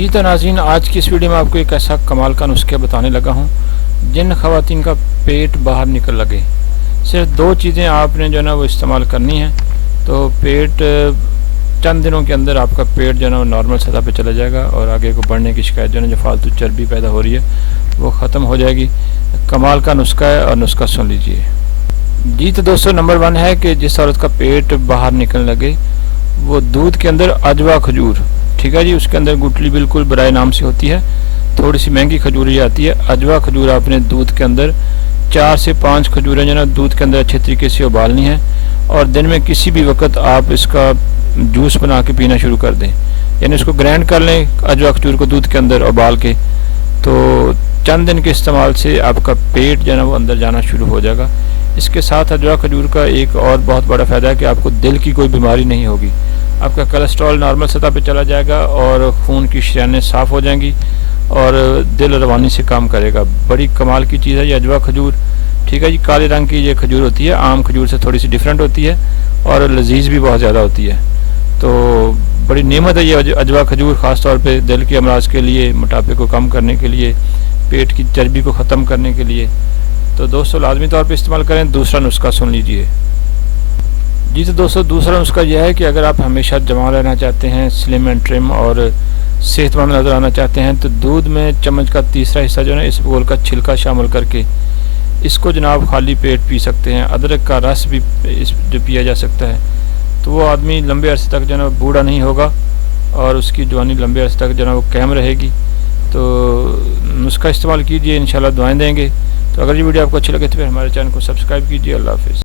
جی تو ناظرین، آج کی اس ویڈیو میں آپ کو ایک ایسا کمال کا نسخہ بتانے لگا ہوں جن خواتین کا پیٹ باہر نکل لگے۔ صرف 2 چیزیں آپ نے جو ہے نا وہ استعمال کرنی ہیں، تو پیٹ چند دنوں کے اندر آپ کا پیٹ جو ہے نا وہ نارمل سطح پہ چلا جائے گا اور آگے کو بڑھنے کی شکایت جو ہے نا، جو فالتو چربی پیدا ہو رہی ہے وہ ختم ہو جائے گی۔ کمال کا نسخہ ہے اور نسخہ سن لیجئے۔ جی تو دوستو، نمبر 1 ہے کہ جس عورت کا پیٹ باہر نکلنے لگے وہ دودھ کے اندر عجوا کھجور، ٹھیک ہے جی، اس کے اندر گٹلی بالکل برائے نام سے ہوتی ہے، تھوڑی سی مہنگی کھجور یہ آتی ہے۔ عجوا کھجور آپ نے دودھ کے اندر 4 سے 5 کھجوریں جو ہے نا دودھ کے اندر اچھے طریقے سے ابالنی ہیں، اور دن میں کسی بھی وقت آپ اس کا جوس بنا کے پینا شروع کر دیں، یعنی اس کو گرینڈ کر لیں عجوا کھجور کو دودھ کے اندر ابال کے، تو چند دن کے استعمال سے آپ کا پیٹ جو ہے نا وہ اندر جانا شروع ہو جائے گا۔ اس کے ساتھ عجوا کھجور کا ایک اور بہت بڑا فائدہ ہے کہ آپ کو دل کی کوئی بیماری نہیں ہوگی، آپ کا کولیسٹرول نارمل سطح پہ چلا جائے گا اور خون کی شریانیں صاف ہو جائیں گی اور دل روانی سے کام کرے گا۔ بڑی کمال کی چیز ہے یہ عجوا کھجور، ٹھیک ہے جی۔ کالے رنگ کی یہ کھجور ہوتی ہے، عام کھجور سے تھوڑی سی ڈیفرنٹ ہوتی ہے اور لذیذ بھی بہت زیادہ ہوتی ہے، تو بڑی نعمت ہے یہ عجوا کھجور، خاص طور پہ دل کے امراض کے لیے، موٹاپے کو کم کرنے کے لیے، پیٹ کی چربی کو ختم کرنے کے لیے۔ تو دوستو لازمی طور پہ استعمال کریں۔ دوسرا نسخہ سن لیجئے۔ جی تو دوستو، دوسرا نسخہ یہ ہے کہ اگر آپ ہمیشہ جوان رہنا چاہتے ہیں، سلم اینڈ ٹرم اور صحت مند نظر آنا چاہتے ہیں، تو دودھ میں چمچ کا تیسرا حصہ جو ہے نا اس بول کا چھلکا شامل کر کے اس کو جناب خالی پیٹ پی سکتے ہیں۔ ادرک کا رس بھی جو پیا جا سکتا ہے، تو وہ آدمی لمبے عرصے تک جو ہے نا بوڑھا نہیں ہوگا اور اس کی جوانی لمبے عرصے تک جو ہے نا وہ قائم رہے گی۔ تو نسخہ استعمال کیجئے، انشاءاللہ دعائیں دیں گے۔ تو اگر یہ ویڈیو آپ کو اچھی لگے تو پھر ہمارے چینل کو سبسکرائب کیجئے۔ اللہ حافظ۔